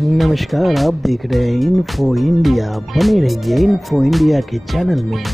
नमस्कार, आप देख रहे हैं इन्फो इंडिया। बने रहिए इन्फो इंडिया के चैनल में।